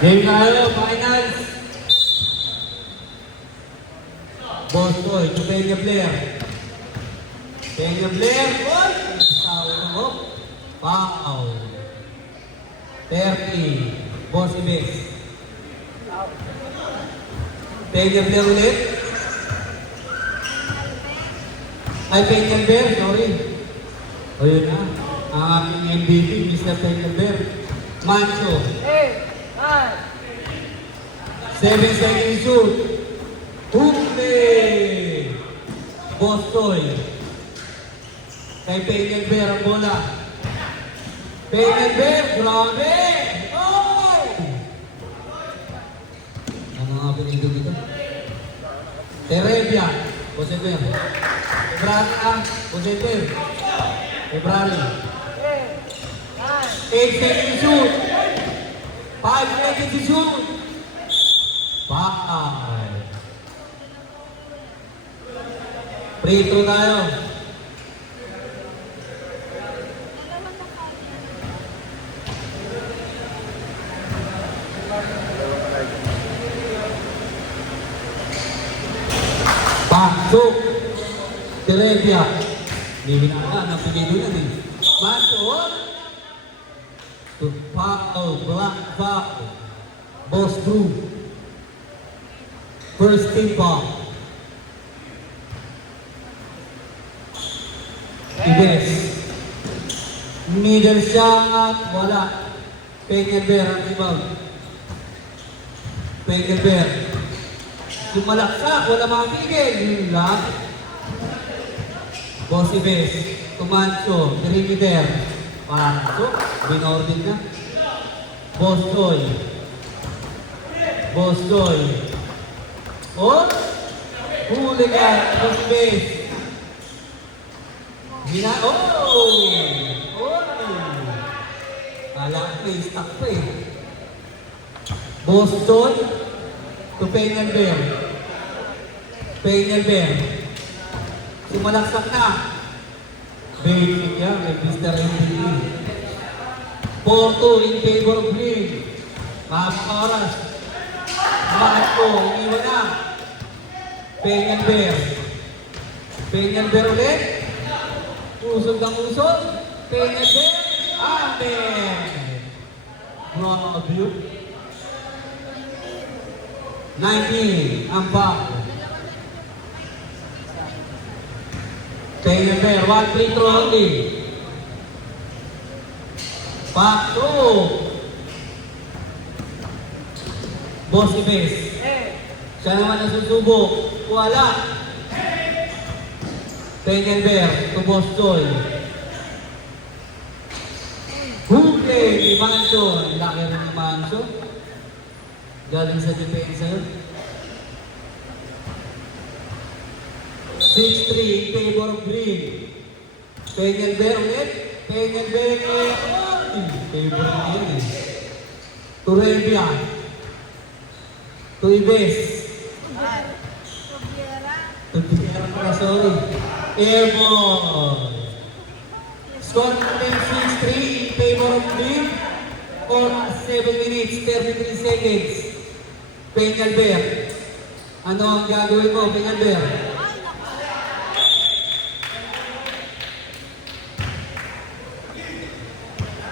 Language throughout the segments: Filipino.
Game tayo, finals. Bostoy, to Peña Blair. Peña Blair, gol! Sabi mo, foul. 30, Bossy Bes. Peña Blair ulit. Ay, Peña Blair, sorry. O yun na, ang aking MVP, Mr. Peña Blair. Mancho. 7 seconds shoot. Hukle! Bostoy. Kay Peña Blair ang bola. Peña Blair, grabe! Oh! Ano nga pinito dito? Terebia, Jose Blair. Ebrari ang Jose Blair. Ebrari. 8 seconds shoot. 5 seconds shoot. 5. Free throw tayo. Pasok. Terebia. Hindi na ng pinido yan eh. Pasok. To foul, black foul. Boss Drew. First team foul. Ibes. Middle shot at wala. Peña Blair ang rebound. Peña Blair. Sumalaksak, wala makapigil. Yun lang. Boss Ibes. Tumanso. Perimeter. Pasok. Binordin na. Bostoy. Bostoy. Oh! Huli ka. Boss Ibes. Gina, oh! Oh! Kala ko may stock pa eh. Boston to Peña Blair. Peña Blair. Sumalaksak na. Basic yan, may Mr. MVP. 4-2 in favor of Green. Oras. Marco, umiwan na. Peña Blair. Peña Blair ulit. Usog ng usog. Peña Blair. Amen. Grabe. 19. Ang back. Peña Blair. 1 free throw only. Back to. Boss Ibes. Siya naman ang susubok. Wala. Peña Blair to Bostoy. Hukle ni Manso. Laki rin ni Manso. Galing sa depensa yun. 6-3 in favor of Green. Peña Blair ulit. Peña Blair ulit. Favor yun eh. To Rebia. To Ibes. To Biera pala, sorry. Airborne. Score natin 6-3 in favor of Green. For 7 minutes, 33 seconds. Peña Blair. Ano ang gagawin mo, Peña Blair?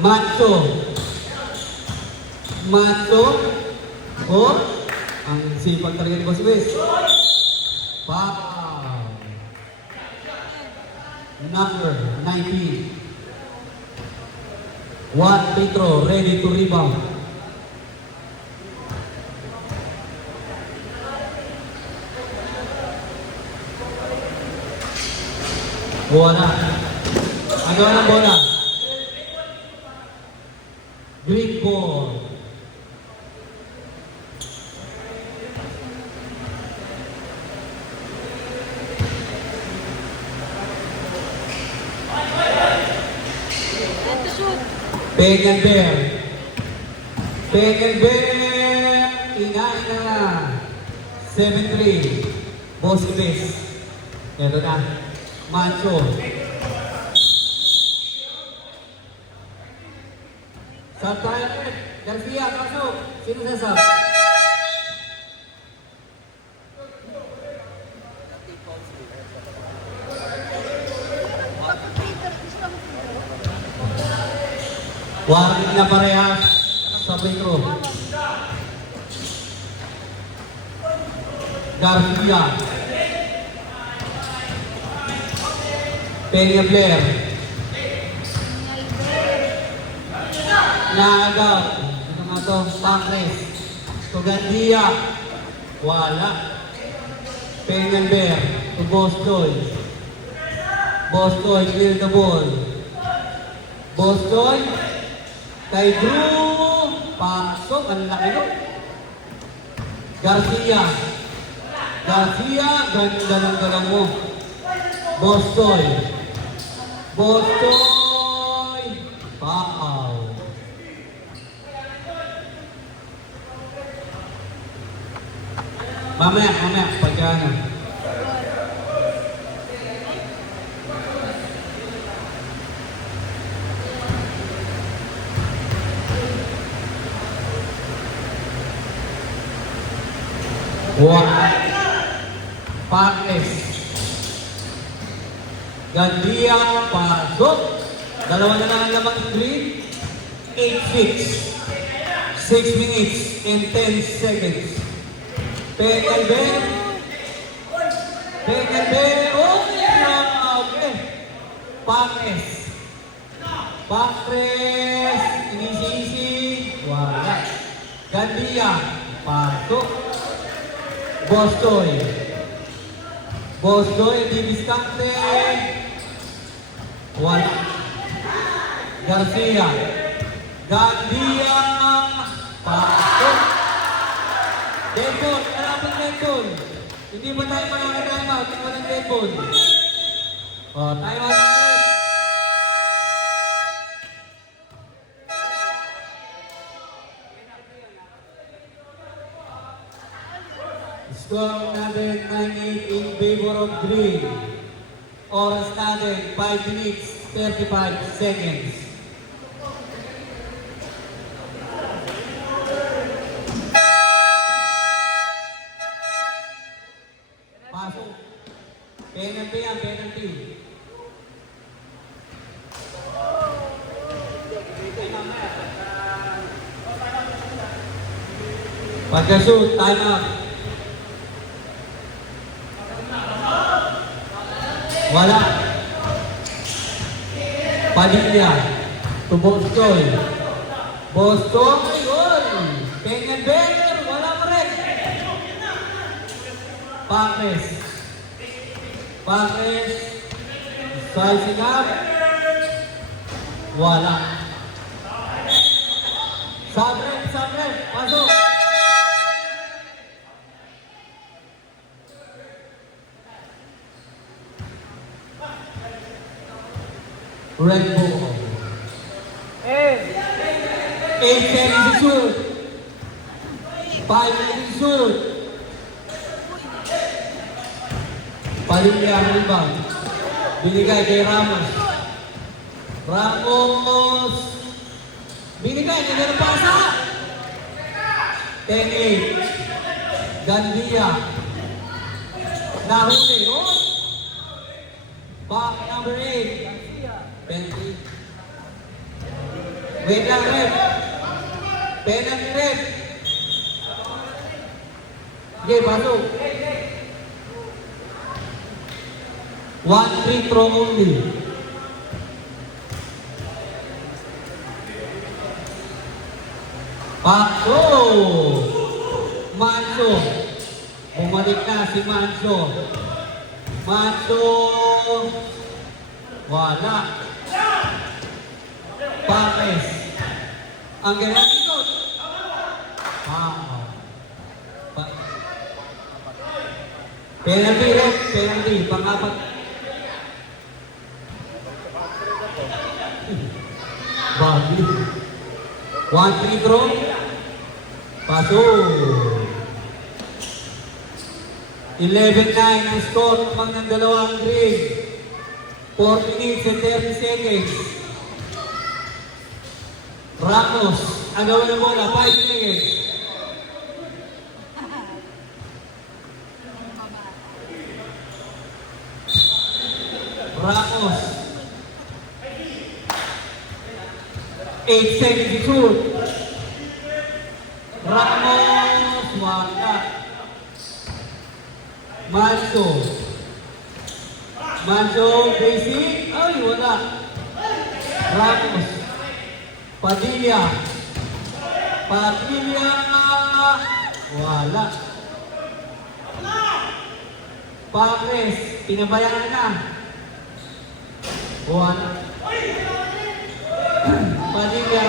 Matso. Matso. Oh, ang sipag talaga ni Boss Ibes. Foul. Number 19. Juan Petro, ready to rebound. Bola. Ano ang bola? Green ball. Peña Blair. Peña Blair. Inain na. 7-3. Boss Ibes. Ito na. Mancho. Sa tayo. Garcia, pasok. Sino sasab? Warning na parehas sa Petro. Garcia. Peña Blair. Naagaw. Ano nga to? Pangres. Tugandia. Wala. Peña Blair. To Bostoy. Bostoy, clear the ball. Bostoy. Kay Drew. Pasok. Ang laki no. Garcia. Garcia. Ganda ng galang mo. Bostoy. Bostoy. Pakaw. Mamaya, pagkano. Pares. Gandia, pasok. Dalawa na lang ang lamang ng green. 8-6. 6 minutes and 10 seconds. Peñalver. Oh, okay. Pares. Pares. Inisi-isi. Wala. Gandia, pasok. Bostoy. Bostoy, di diskarte. Wala. Garcia. Gandia. Pasok. Deadball. Malapit deadball. Hindi ba tayo makaka-time out? Hindi ba ng deadball? O, time out. Score natin 9-8 in favor of green. Oras natin 5 minutes 35 seconds. Pasok. Penalty yan, penalty. Pagka-shoot, time out. Wala. Padilla. To Bostoy. Bostoy. Gol. Peñalver. Wala pa rin. Pares. Sizing up. Wala. Sabre. Pasok. Red Bull. 8 seconds to shoot. 5 minutes to shoot. Padilla ang rebound. Binigay kay Ramos. Binigay, hindi na pasa. 10-8. Gandia. Nahuli. Back number 8. Penalty. Wait lang, ref. Penalty, ref. Okay, pasok. 1 free throw only. Pasok. Manso. Bumalik na si Manso. Wala. Pares. Ang ganyan ito. Penalty. Pang-apat. Babi. 1 free throw. Pasok. 11-9 ang score ng dalawang green. 4 minutes and 30 seconds. Ramos. agawan ng bola, 5 seconds. Ramos. 8 seconds to shoot. Ramos, wala. Manso. Manso, basic. Ay, wala. Ramos. Padilla. Padilla. Wala. Pagres. Pinabayaan na. Wala. Padilla.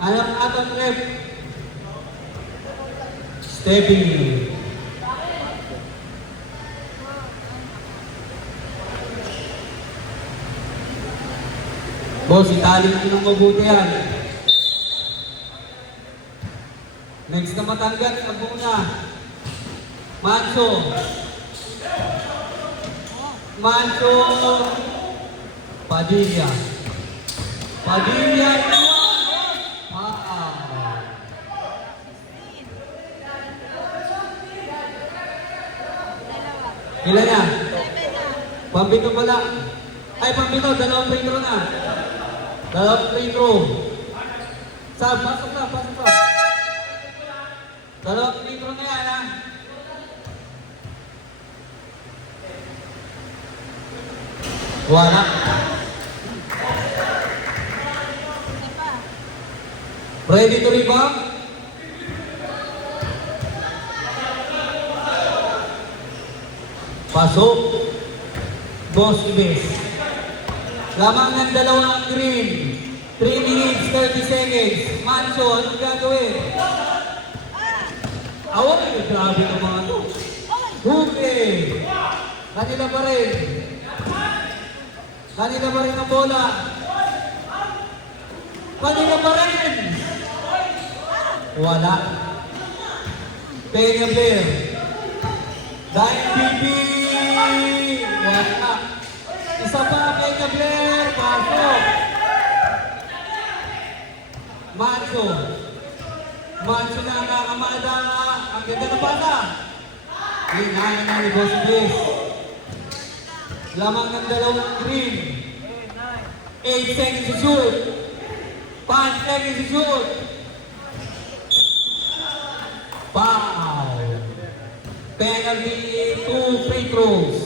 Alam atong rep. Stepping. Boss, itali ko ng mabuti yan. Next na matanggat, magmuna. Manso. Manso. Padilla. Padilla. Ilan na? Pambito pala. Ay, pambito. Dalawang free throw na. Dalawang free throw. Pasok na. Dalawang free throw na yan, ha? Wala. Ready to rebound? Pasok. Boss Ibes. Lamang ng dalawang green. 3 minutes, 30 seconds. Manso, anong gagawin? Away, grabe naman. Huli. Kanila pa rin. Kanila pa rin ang bola. Kanila pa rin. Wala. Peña Blair. Dahil Bibi. Wala. Isa pa, Peña Blair. Pasok. Manso. Manso na nakakamada. Ang ganda na bata. Hinahin na ni Boss Bliss. Lamang ng dalawang green. 8 seconds to shoot. 5 seconds to shoot. Foul. Penalty, 2 free throws.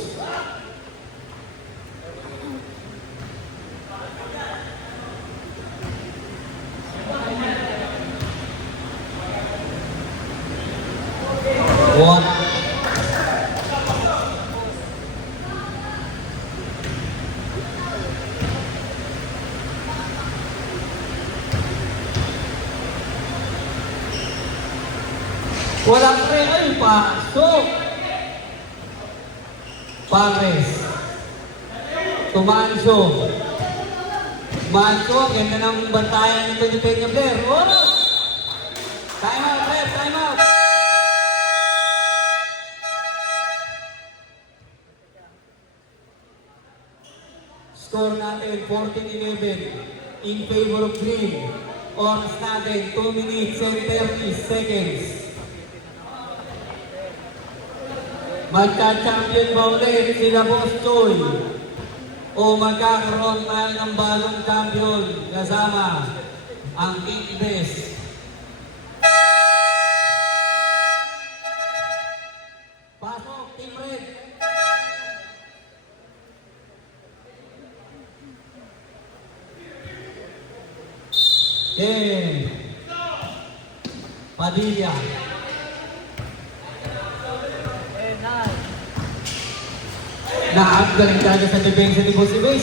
One. Walang pre, ay pasok. Pagres. Tumanso. Manso, ganda ng bantayan nito ni Peña Blair. Oh! Time out, ref, time out. Score natin 14-11 in favor of green. Oras natin 2 minutes and 30 seconds. Magka-champion ba ulit sila Boss Choi? O magkakaroon tayo ng bagong champion kasama ang Team Best? Pasok, Team Red! Padilla. Galing talaga sa depensa ni Boss Ibes.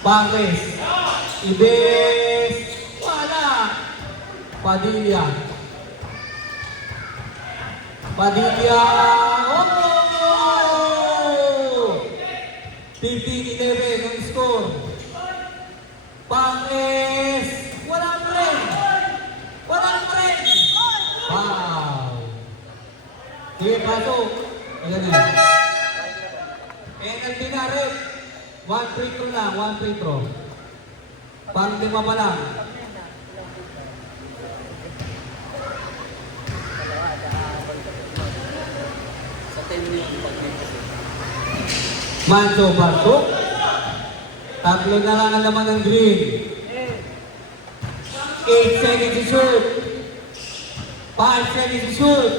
Pagres. Ibes. Wala. Padilla. Padilla. Oh! 15-11 ang score. Pagres. Wala pa rin. Wow. Sige, pasok. Ayan na. Penalty na rin. One free throw lang, one free throw. Pang lima pa lang. Sa 10 minutes pag Manso, pasok. Tatlo na lang ang laman ng green. 8 seconds to shoot. 5 seconds to shoot.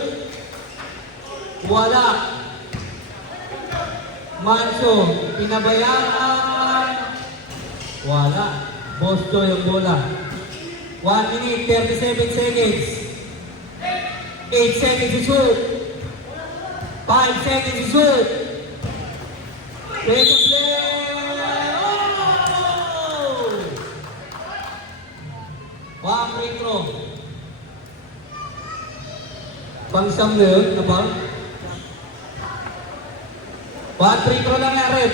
Wala. Manso, pinabayaan. Wala. Bosto yung bola. 1 minute, 37 seconds. 8 seconds to shoot. 5 seconds to shoot. Play to play! Oh! One free throw. Pangsam na yun, na ba? One free throw lang yan, Red.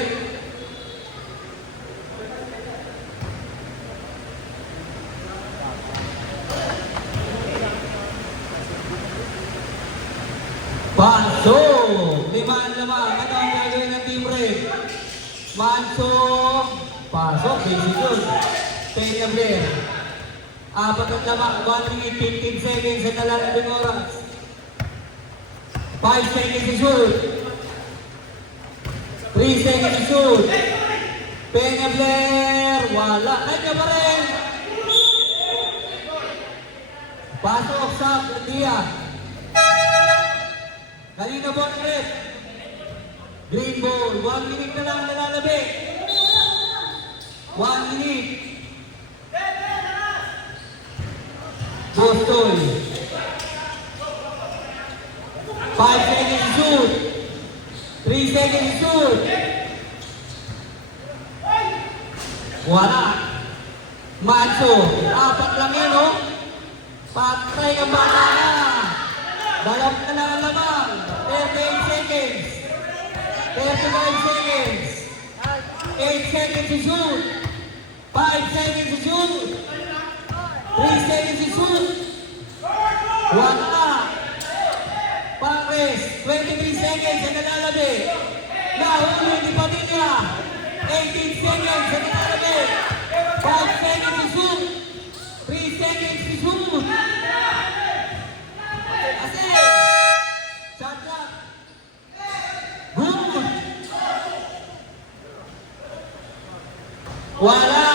Pasok! Limaan lamang. Ano ang gagawin ng Team Red? Manso! Pasok, basic yun. Peña Blair. Apat at lamang. 1 minute, 15 seconds sa nalalabing oras. 5 seconds to shoot. 3 seconds to shoot. Peña Blair. Wala. Kanya pa rin. Pasok sa Platia. Kanina po ang red. Green ball. 1 minute na lang nalalabi. 1 minute. Boston. 5 seconds to shoot. 3 seconds to shoot. Wala. Macho. Apat lang yun, no? Patay ang bata na. Dalawang na lang ang lamang. 38 seconds. 35 seconds. 8 seconds to shoot. 5 seconds to shoot. 3 seconds to shoot. Wala. Pares. 23 seconds sa nalalabi. Nahuli ni Padilla. 18 seconds sa nalalabi. 5 seconds to shoot. 3 seconds to shoot. Shot clock. Good. Wala.